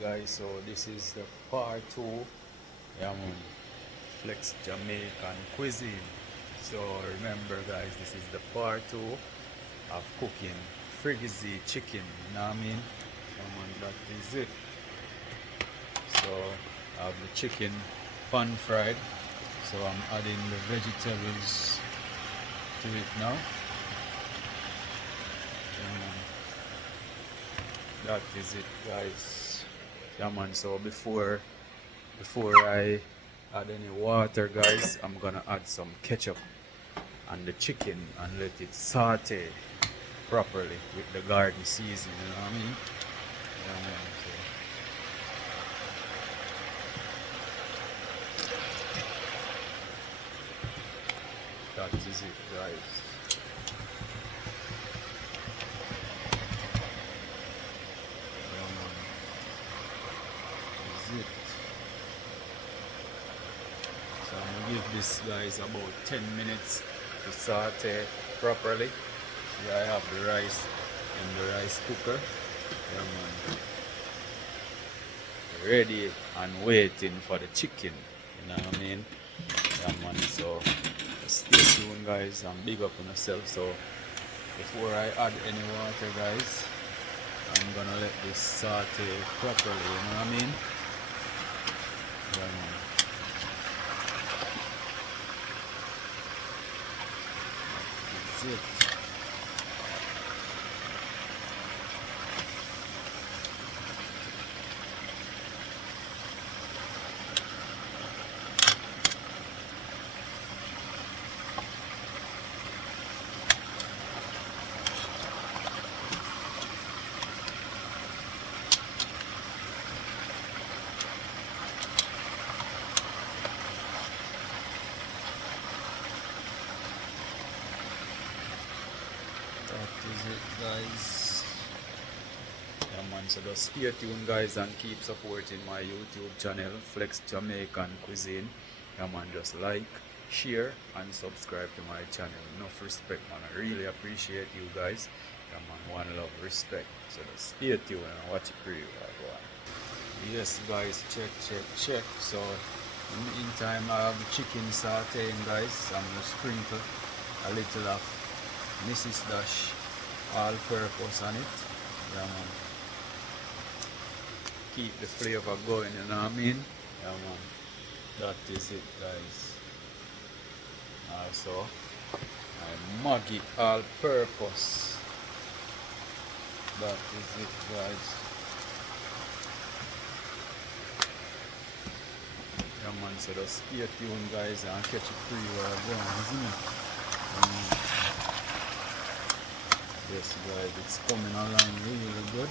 guys, so this is the part 2. Yeah, man. Flex Jamaican cuisine. So remember guys, this is the part 2 of cooking frigizzy chicken, you know what I mean? Yeah, man, that is it. So I have the chicken pan fried, so I'm adding the vegetables to it now. Yeah, man. That is it guys. Yeah, man. So before I add any water guys, I'm gonna add some ketchup on the chicken and let it saute properly with the garden seasoning, you know what I mean? Yeah, man. So that is it guys. Yeah, man. That is it. So I'm gonna give this guys about 10 minutes to saute properly. Here I have the rice in the rice cooker. Yeah, man. Ready and waiting for the chicken. You know what I mean? Yeah, man. So stay tuned guys and big up on yourself. So before I add any water guys, I'm gonna let this saute properly, you know what I mean? Yeah, man. That's it. That is it guys. Yeah, man. So just stay tuned guys and keep supporting my YouTube channel Flex Jamaican Cuisine. Yeah, man. Just like, share and subscribe to my channel. Enough respect, man. I really appreciate you guys. Yeah, man. One love, respect. So just stay tuned and watch it preview. Yes guys, check. So in the meantime I have the chicken sauteing guys. I'm gonna sprinkle a little of Mrs. Dash all purpose on it. Yeah, man. Keep the flavor going, you know what I mean? Yeah, man. That is it guys. Also I Maggi all purpose. That is it guys. Yeah, man. So just stay tuned guys and catch it free where I'm going, isn't it? Yes guys, it's coming along really good.